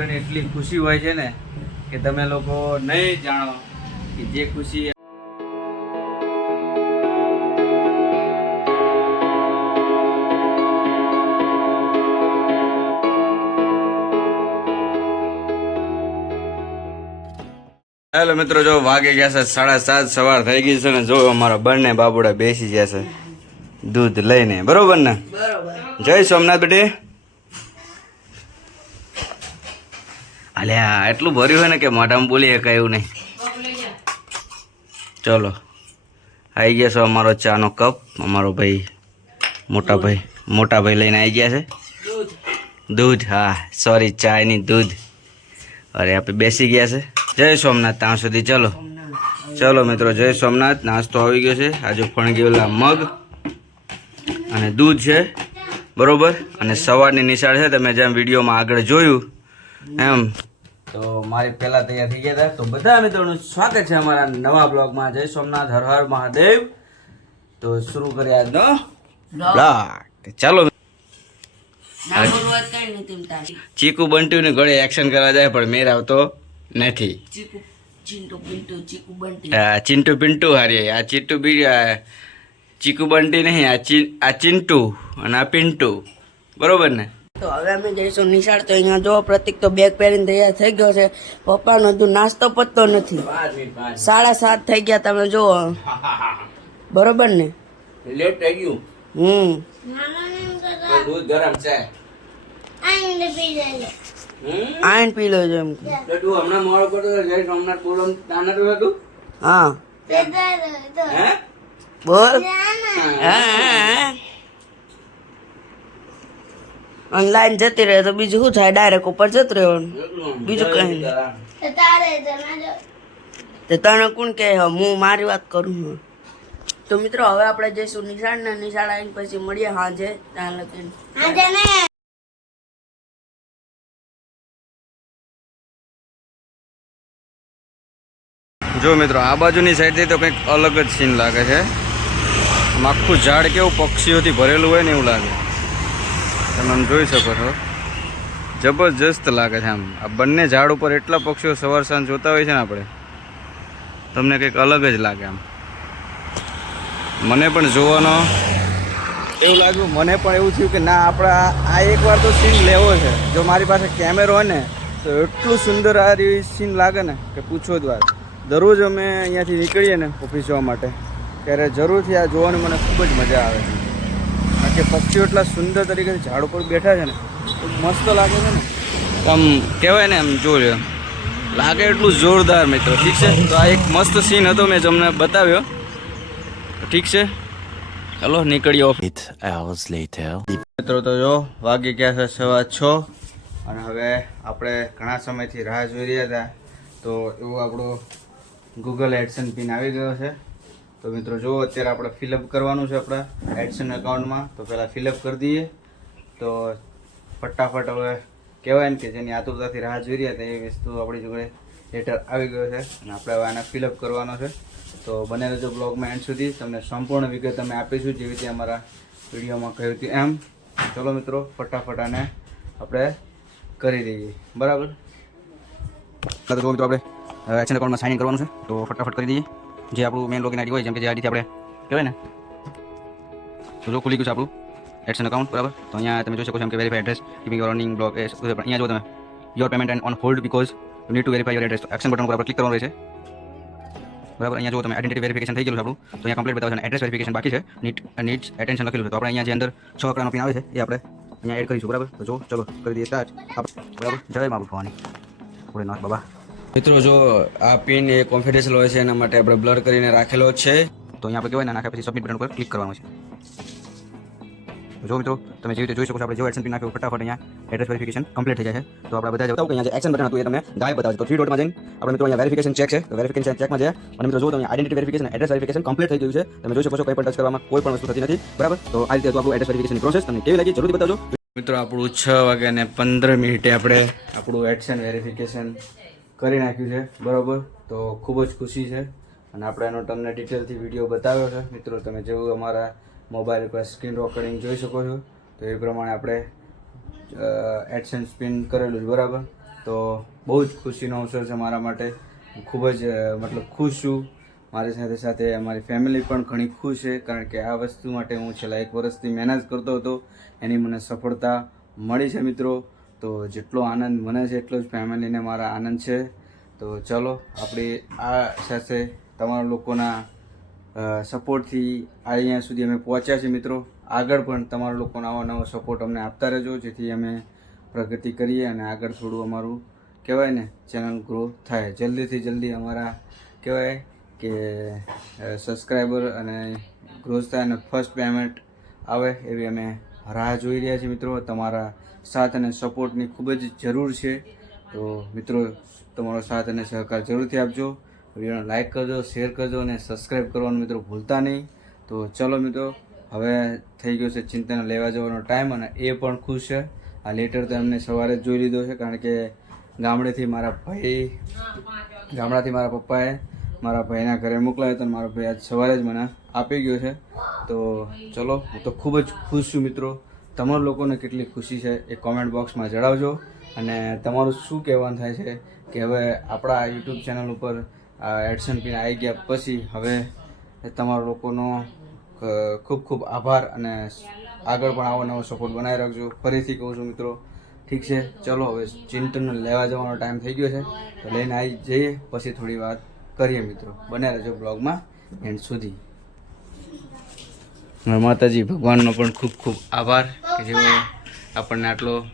મિત્રની એટલી ખુશી હોય છે ને કે તમે લોકો નહીં જાણો કે જે ખુશી હેલો મિત્રો જો વાગે ગયા છે સાડા સાત સવાર થઈ ગઈ છે ને જો અમારા બંને બાબુડા બેસી ગયા છે દૂધ લઈને. બરોબર ને? જય સોમનાથ બેટી. અલ્યા એટલું ભર્યું હોય ને કે મોઢામાં બોલી શકાય નહીં. ચલો આવી ગયા છો અમારો ચાનો કપ. અમારો ભાઈ, મોટા ભાઈ મોટા ભાઈ લઈને આવી ગયા છે. દૂધ, હા સોરી ચાયની દૂધ. અરે આપણે બેસી ગયા છે. જય સોમનાથ, ત્યાં સુધી ચલો. ચલો મિત્રો, જય સોમનાથ. નાસ્તો આવી ગયો છે. આજે ફણગીવેલા મગ અને દૂધ છે. બરોબર? અને સવારની નિશાળ છે. તમે જેમ વિડીયોમાં આગળ જોયું, એમ તો મારી પહેલા તૈયાર થઈ ગયા હતા. તો બધા મિત્રોનું સ્વાગત છે અમારા નવા બ્લોગમાં. જય સોમનાથ હર હર મહાદેવ. તો શરૂ કરીએ આજનો બ્લોગ. ચાલો ચીકુ બંટ્યું ને ગળે એક્શન કરવા જાય પણ મેર આવતો નથી. આ ચિંટુ પિન્ટુ હારી. આ ચિંટુ બી આ ચીકુ બંટી નહીં આ ચિન આ ચિંટુ અને આ પિન્ટુ બરોબર ને? તો હવે અમે જઈશું નિશાળ તો અહીંયા જો પ્રતિક તો બેગ પહેરીને તૈયાર થઈ ગયો છે. પપ્પાનો હજુ નાસ્તો પતતો નથી. સાડા સાત થઈ ગયા તમે જુઓ. બરોબર ને? લેટ થઈ ગયું. હમ. દૂધ ગરમ છે. આઈન પી લેજો એમ. તો તું હમણાં મોડો પડતો જય સોમનાથ બોલો નાના તો હતું? હા હે. બોલ લાઈન જતી રહે તો બીજું શું થાય? ડાયરેક્ટ ઉપર જતું રહેવાનું. બીજું કઈ નહીં. તો તને કોણ કે હું મારી વાત કરું છું. તો મિત્રો હવે આપણે જઈશું નિશાળ ને નિશાળ આવીને પછી મળીએ હાજે. ત્યાં લગીને. જો મિત્રો આ બાજુની સાઈડથી તો કંઈક અલગ જ સીન લાગે છે. આમ આખું ઝાડ કેવું પક્ષીઓથી ભરેલું હોય ને એવું લાગે. તમે આમ જોઈ શકો છો. જબરજસ્ત લાગે છે આમ. આ બંને ઝાડ ઉપર એટલા પક્ષીઓ સવાર સાંજ જોતા હોય છે ને આપણે, તમને કંઈક અલગ જ લાગે આમ. મને પણ જોવાનો એવું લાગ્યું, મને પણ એવું થયું કે ના, આપણે આ એકવાર તો સીન લેવો છે. જો મારી પાસે કેમેરો હોય ને, તો એટલું સુંદર આ સીન લાગે ને, કે પૂછો જ વાત. દરરોજ અમે અહીંયાથી નીકળીએ ને ઓફિસ જવા માટે, ત્યારે જરૂરથી આ જોવાની મને ખૂબ જ મજા આવે છે. કે પક્ષીઓ એટલા સુંદર તરીકે ઝાડ ઉપર બેઠા છે ને તો મસ્ત લાગે છે ને. આમ કહેવાય ને આમ જોયો લાગે એટલું જોરદાર મિત્રો ઠીક છે? તો આ એક મસ્ત સીન હતો મેં તમને બતાવ્યો. ઠીક છે? ચલો નીકળીએ ઓફિસ hours later. મિત્રો તો જો વાગી ગયા છે સવા છ અને હવે આપણે ઘણા સમયથી રાહ જોઈ રહ્યા હતા. તો એવું આપણો ગૂગલ એડસન પિન આવી ગયો છે. તો મિત્રો, જો અત્યારે આપણે ફિલઅપ કરવાનું છે આપણા એડસન એકાઉન્ટમાં તો પહેલાં ફિલઅપ કરી દઈએ. તો ફટાફટ હવે કહેવાય ને કે જેની આતુરતાથી રાહ જોઈ રહ્યા હતા, એ વસ્તુ આપણી જોડે લેટર આવી ગયો છે અને આપણે હવે આને ફિલઅપ કરવાનો છે. તો બને રહેજો બ્લોગમાં એન્ડ સુધી. તમને સંપૂર્ણ વિગત અમે આપીશું જેવી રીતે અમારા વિડીયોમાં કહ્યું હતું એમ. ચલો મિત્રો, ફટાફટ આને આપણે કરી દઈએ. બરાબર? તો આપણે એક્શન એકાઉન્ટમાં સાઇન કરવાનું છે. તો ફટાફટ કરી દઈએ. જે આપણું મેન લોગિન આઈડી હોય, જેમ કે જે આઈડીથી આપણે, કહેવાય ને? તો જો ખુલી ગયું છે આપણું એડસન એકાઉન્ટ બરાબર? તો અહીંયા તમે જોઈ શકો છો એમ કે verify address giving your earning block એ પણ અહીંયા જો તમે your payment and on hold because you need to verify your address action button ઉપર આપણે ક્લિક કરવાનું રહેશે. બરાબર? અહીંયા જો તમે આઈડેન્ટિટી વેરિફિકેશન થઈ ગયેલું છે આપણું. તો અહીંયા કમ્પ્લીટ બતાવે છે એડ્રેસ વેરિફિકેશન બાકી છે. નીટ નીડ્સ એટેન્શન લખેલું છે. તો આપણે અહીંયા જે અંદર છ આંકડાનો પિન આવે છે, એ આપણે અહીંયા એડ કરીશું, બરાબર? તો જો, ચલો, કરી દઈએ સ્ટાર્ટ બરાબર? જય મા ભવાની. ભોળેનાથ બાબા. મિત્રો, જો આ પિન એ કોન્ફિડન્શિયલ હોય છે, એના માટે આપણે બ્લર કરીને રાખેલો છે. તો અહીંયા આપણે કહેવાય નાખ્યા પછી સબમિટ બટન ઉપર ક્લિક કરવાનું છે. જો મિત્રો, તમે જેવી રીતે જોઈ શકો છો, આપણે જો એક્શન પિન નાખ્યો, ફટાફટ અહીંયા એડ્રેસ વેરિફિકેશન કમ્પ્લીટ થઈ જાય છે. તો આપણે બધા જતા અહીંયા જે એક્શન બટન હતું એ તમને ગાયબ બતાવે છે. તો થ્રી ડોટમાં જઈને આપણે મિત્રો અહીંયા વેરિફિકેશન ચેક છે. તો વેરિફિકેશન ચેકમાં જાય અને મિત્રો, જો તમે identity verification address verification complete થઈ ગયું છે, તમે જોઈ શકો છો, કોઈ પણ ટચ કરવામાં કોઈ પણ વસ્તુ થતી નથી. બરાબર? તો આ રીતે આપણું એડ્રેસ વેરિફિકેશન પ્રોસેસ તમને કેવી લાગી જરૂરથી બતાવજો. મિત્રો, આપણું છ વાગ્યા ને પંદર મિનિટે આપણે આપણું એડસન વેરિફિકેશન કરી નાખ્યું છે, બરાબર? તો ખૂબ જ ખુશી છે. અને આપણે એનો તમને ડિટેલથી વીડિયો બતાવ્યો છે. મિત્રો, તમે જેવું અમારા મોબાઈલ પર સ્ક્રીન રોકડિંગ જોઈ શકો છો, તો એ પ્રમાણે આપણે એડસન સ્પિન કરેલું છે, બરાબર? તો બહુ જ ખુશીનો અવસર છે મારા માટે. હું ખૂબ જ મતલબ ખુશ છું. મારી સાથે સાથે અમારી ફેમિલી પણ ઘણી ખુશ છે, કારણ કે આ વસ્તુ માટે હું છેલ્લા એક વર્ષથી મહેનત કરતો હતો. એની મને સફળતા મળી છે, મિત્રો. તો જેટલો આનંદ મને છે એટલો જ ફેમિલીને મારા આનંદ છે. તો ચલો, આપણે આ સાથે તમારા લોકોના સપોર્ટથી અહીંયા સુધી અમે પહોંચ્યા છીએ મિત્રો. આગળ પણ તમારા લોકોનો આવો નવો સપોર્ટ અમને આપતા રહેજો, જેથી અમે પ્રગતિ કરીએ અને આગળ થોડું અમારું, કહેવાય ને, ચેનલ ગ્રો થાય. જલ્દીથી જલ્દી અમારા, કહેવાય કે સબસ્ક્રાઈબર અને ગ્રોથ થાય અને ફર્સ્ટ પેમેન્ટ આવે એવી અમે રાહ જોઈ રહ્યા છીએ મિત્રો. તમારા સાથ અને સપોર્ટની ખૂબ જ જરૂર છે. તો મિત્રો, તમારો સાથ અને સહકાર જરૂરથી આપજો. વિડીયોને લાઇક કરજો, શેર કરજો અને સબસ્ક્રાઈબ કરવાનું મિત્રો ભૂલતા નહીં. તો ચલો મિત્રો, હવે થઈ ગયો છે ચિંતાને લેવા જવાનો ટાઈમ અને એ પણ ખુશ છે. આ લેટર તો એમને સવારે જ જોઈ લીધો છે, કારણ કે ગામડેથી મારા ભાઈ, ગામડાથી મારા પપ્પાએ મારા ભાઈના ઘરે મોકલાયો અને મારો ભાઈ આજ સવારે જ મને આપી ગયો છે. તો ચલો, હું તો ખૂબ જ ખુશ છું મિત્રો. તમારા લોકોને કેટલી ખુશી છે એ કોમેન્ટ બોક્સમાં જણાવજો. અને તમારું શું કહેવાનું થાય છે કે હવે આપણા યુટ્યુબ ચેનલ ઉપર એડસન પિન આવી ગયા પછી હવે તમારા લોકોનો ખૂબ ખૂબ આભાર અને આગળ પણ આવો નવો સપોર્ટ બનાવી રાખજો. ફરીથી કહું છું મિત્રો, ઠીક છે, ચલો હવે ચિંતનને લેવા જવાનો ટાઈમ થઈ ગયો છે. તો લઈને આવી જઈએ, પછી થોડી વાત કરીએ મિત્રો. બને રહેજો બ્લોગમાં એન્ડ સુધી. માતાજી ભગવાનનો પણ ખૂબ ખૂબ આભાર કે જેઓ આપણને આટલો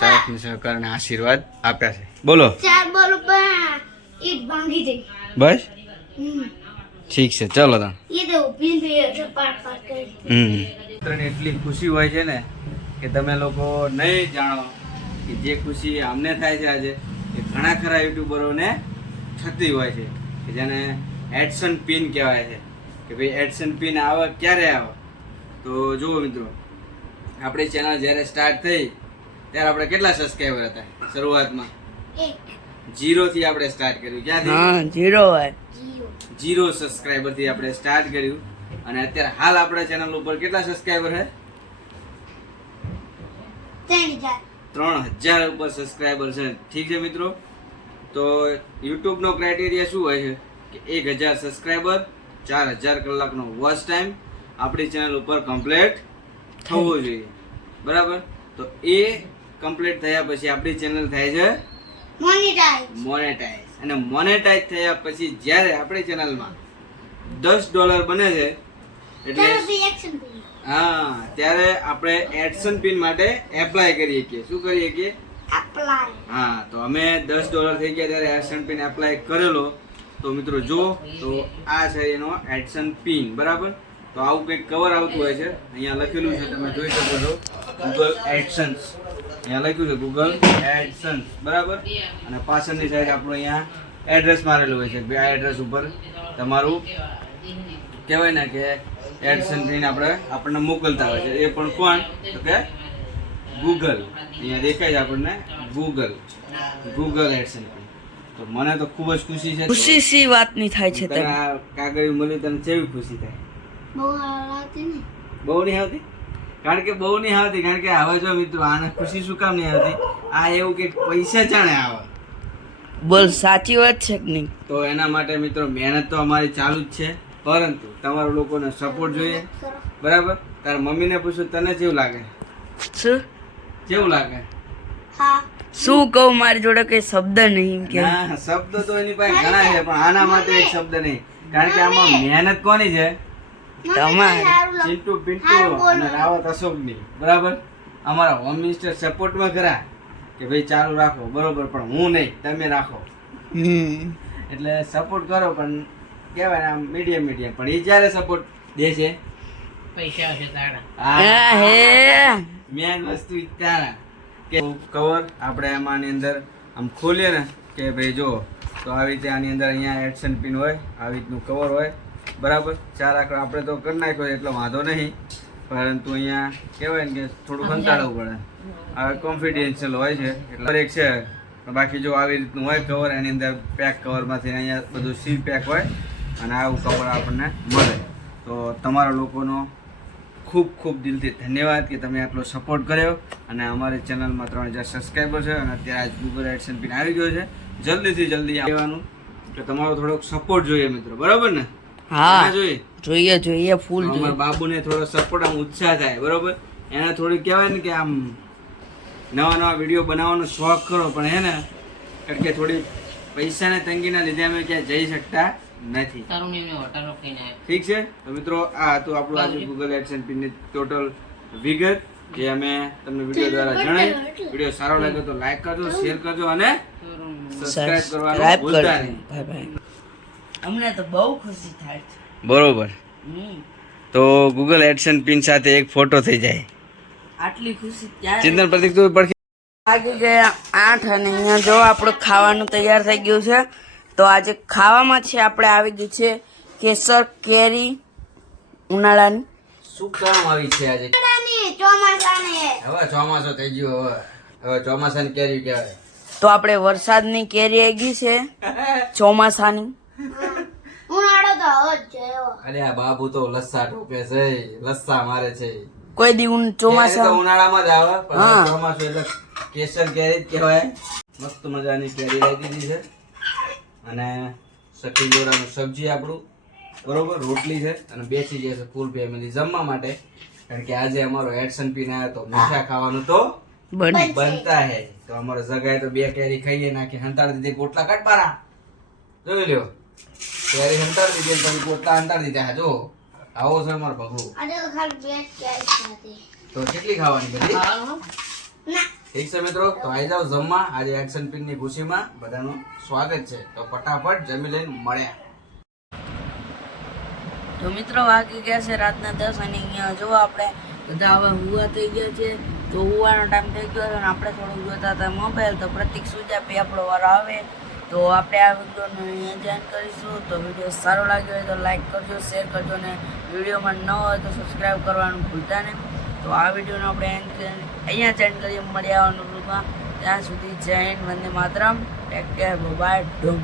સાથ ને સહકાર અને આશીર્વાદ આપ્યા છે. બોલો. બસ? ઠીક છે ચલો તો મિત્રને એટલી ખુશી હોય છે ને કે તમે લોકો નહીં જાણો કે જે ખુશી અમને થાય છે આજે એ ઘણા ખરા યુટ્યુબરોને થતી હોય છે. કે જેને એડસન પિન કહેવાય છે. કે ભાઈ એડસન પિન આવે ક્યારે આવે? તો જુઓ મિત્રો આપણી ચેનલ જ્યારે સ્ટાર્ટ થઈ ત્યારે આપણે કેટલા સબસ્ક્રાઈબર હતા શરૂઆતમાં? જીરો થી આપણે સ્ટાર્ટ કર્યું. ક્યાંથી? જીરો જીરો સબસ્ક્રાઈબરથી આપણે સ્ટાર્ટ કર્યું. અને અત્યારે હાલ આપણા ચેનલ ઉપર કેટલા સબસ્ક્રાઈબર છે? ત્રણ હજાર. ત્રણ હજાર ઉપર સબસ્ક્રાઈબર છે. ઠીક છે મિત્રો? તો યુટ્યુબનો ક્રાઇટેરિયા શું હોય છે? કે એક હજાર સબસ્ક્રાઈબર ચાર હજાર કલાકનો વોચ ટાઈમ આપણી ચેનલ ઉપર કમ્પ્લેટ થવો જોઈએ. બરાબર? તો એ કમ્પ્લીટ થયા પછી આપણી ચેનલ થાય છે મોનિટાઈઝ મોનેટાઈઝ અને મોનેટાઈઝ થયા પછી જ્યારે આપણી ચેનલમાં દસ ડોલર બને છે એટલે ત્યારે હા ત્યારે આપણે એડસન પિન માટે એપ્લાય કરીએ છીએ. શું કરીએ કે હા તો અમે દસ ડોલર થઈ ગયા ત્યારે એડસન પિન એપ્લાય કરેલો. તો મિત્રો જો તો આ છે એનો એડસન પિન બરાબર? તો આવું કંઈક કવર આવતું હોય છે. અહીંયા લખેલું છે તમે જોઈ શકો છો. ગૂગલ એડસન્સ અહીંયા લખ્યું છે ગૂગલ એડસન્સ બરાબર? અને પાછળની સાઈડ આપણું અહીંયા એડ્રેસ મારેલું હોય છે કે આ એડ્રેસ ઉપર. તમારું કહેવાય ને કે એડસન પિન આપણે આપણને મોકલતા હોય છે. એ પણ કોણ? તો કે ગૂગલ અહીંયા દેખાય છે આપણને ગૂગલ ગૂગલ એડસન તો મને તો ખૂબ જ ખુશી છે. ખુશી સી વાતની થાય છે તને કાગળિયું મળ્યું તને કેવી ખુશી થાય. બહુ આવતી ને બહુ નહીં આવતી? કારણ કે બહુ નહીં આવતી કારણ કે હવે જો મિત્રો આને ખુશી શું કામ નહીં આવતી? આ એવું કે પૈસા જાણે આવે. બોલ સાચી વાત છે કે નહીં? તો એના માટે મિત્રો મહેનત તો અમારી ચાલુ જ છે. પરંતુ તમારા લોકોને સપોર્ટ જોઈએ. બરાબર? તારા મમ્મીને પૂછું તને કેવું લાગે? શું? કેવું લાગે? હા. શું કહું મારી જોડે કઈ શબ્દ નહીં કે. ના શબ્દ તો એની પાસે ઘણા છે પણ આના માટે એક શબ્દ નહીં. કારણ કે આમાં મહેનત કોની છે? તમારે. ચિંટુ પિન્ટુ અને રાવત અશોકની. બરાબર? અમારા હોમ મિનિસ્ટર સપોર્ટમાં ખરા કે ભાઈ ચાલુ રાખો. બરોબર પણ હું નહીં તમે રાખો. એટલે સપોર્ટ કરો પણ કહેવાય આમ મીડિયમ મીડિયમ. પણ એ જ્યારે સપોર્ટ દે છે? આ હે. મેન વસ્તુ તારા. કે કવર આપણે આમાંની અંદર આમ ખોલીએ ને કે ભાઈ જો તો આવી રીતે આની અંદર અહીંયા એડસન પિન હોય આવી રીતનું કવર હોય બરાબર? ચાર આંકડા આપણે તો કરી નાખ્યો એટલો વાંધો નહીં. પરંતુ અહીંયા કહેવાય ને કે થોડું કંટાળવું પડે. આ કોન્ફિડેન્શિયલ હોય છે એટલે એક છે. બાકી જો આવી રીતનું હોય કવર એની અંદર પેક કવરમાંથી અહીંયા બધું સીલ પેક હોય અને આવું કવર આપણને મળે. તો તમારા લોકોનો ખૂબ ખૂબ દિલથી ધન્યવાદ કે તમે આટલો સપોર્ટ કર્યો અને અમારી ચેનલમાં ત્રણ હજાર સબસ્ક્રાઈબર છે અને અત્યારે આજ ગૂગલ એડસન પિન આવી ગયો છે. જલ્દીથી જલ્દી આવવાનું. કે તમારો થોડોક સપોર્ટ જોઈએ મિત્રો બરાબર ને? હા. જોઈએ જોઈએ જોઈએ ફૂલ જોઈએ. બાબુને થોડો સપોર્ટ આમ ઉત્સાહ થાય બરોબર? એને થોડી કહેવાય ને કે આમ નવા નવા વીડિયો બનાવવાનો શોખ ખરો પણ હે ને કારણ કે થોડી પૈસાની તંગીના લીધે અમે ક્યાંય જઈ શકતા નથી. ઠીક છે? તો મિત્રો આ હતું આપણું આજે ગૂગલ એડસન પિનની ટોટલ વિગત જે અમે તમને વીડિયો દ્વારા જણાવી. વીડિયો સારો લાગ્યો તો લાઈક કરજો શેર કરજો અને સબસ્ક્રાઇબ કરવાનું ભૂલતા નહીં. બાય બાય અમને તો બહુ ખુશી થાય છે. બરોબર. તો ગૂગલ એડસન પિન સાથે એક ફોટો થઈ જાય. આટલી ખુશી ત્યારે ચિંતન પ્રતિક તું પડખી વાગી ગયા આઠ અને અહીંયા જો આપણું ખાવાનું તૈયાર થઈ ગયું છે તો આજે ખાવામાં છે આપણે આવી ગયું છે કેસર કેરી ઉનાળાની. શું કામ આવી છે આજે? ચોમાસાની. હવે ચોમાસો થઈ ગયું હવે. હવે ચોમાસાની કેરી કહેવાય. તો આપણે વરસાદની કેરી આવી ગઈ છે ચોમાસાની. ઉનાળો તો હવે જ ગયો અરે આ બાબુ તો લસ્સા ઠોકે છે લસ્સા મારે છે. કોઈ દી ઉન- ચોમાસા ઉનાળામાં જ આવે પણ ચોમાસું એટલે કેસર કેરી જ કહેવાય. મસ્ત મજાની કેરી લાવી દીધી છે. અને સકી જોરાનું સબ્જી આપણું બરોબર રોટલી છે અને બેસી જશે ફૂલ ફેમિલી જમવા માટે. કારણ કે આજે અમારો એડસન પીને આવ્યો તો મીઠા ખાવાનું તો બનતા હે. તો અમારે જગાએ તો બે કેરી ખાઈએ નાખી હંતાડી દીધી પોટલા કાઢ પારા. જોઈ લ્યો. કેરી હંતાડી દીધી પછી પોતા હંતાડી દીધા. જો આવો છે અમારો ભગવું. તો કેટલી ખાવાની બધી? ઠીક છે મિત્રો તો આવી જાઓ જમવા. આજે એક્શન પિનની ખુશીમાં બધાનું સ્વાગત છે. તો ફટાફટ જમી લઈને મળ્યા. તો મિત્રો વાગી ગયા છે રાતના દસ અને અહીંયા જો આપણે. બધા હવે હુવા થઈ ગયા છે. તો હુવાનો ટાઈમ થઈ ગયો છે અને આપણે થોડું જોતા હતા મોબાઈલ. તો પ્રતિક સુજા પી આપણો વારો આવે. તો આપણે આ વિડીયોનો અહીંયા જોઈન કરીશું. તો વીડિયો સારો લાગ્યો હોય તો લાઇક કરજો શેર કરજો અને વિડીયોમાં ન હોય તો સબસ્ક્રાઈબ કરવાનું ભૂલતા નહીં. તો આ વિડીયોનો આપણે એન્ડ અહીંયા જોઈન કરીએ મળી આવવાનું ત્યાં સુધી Jai Hind, Vande Mataram. Take care bye dome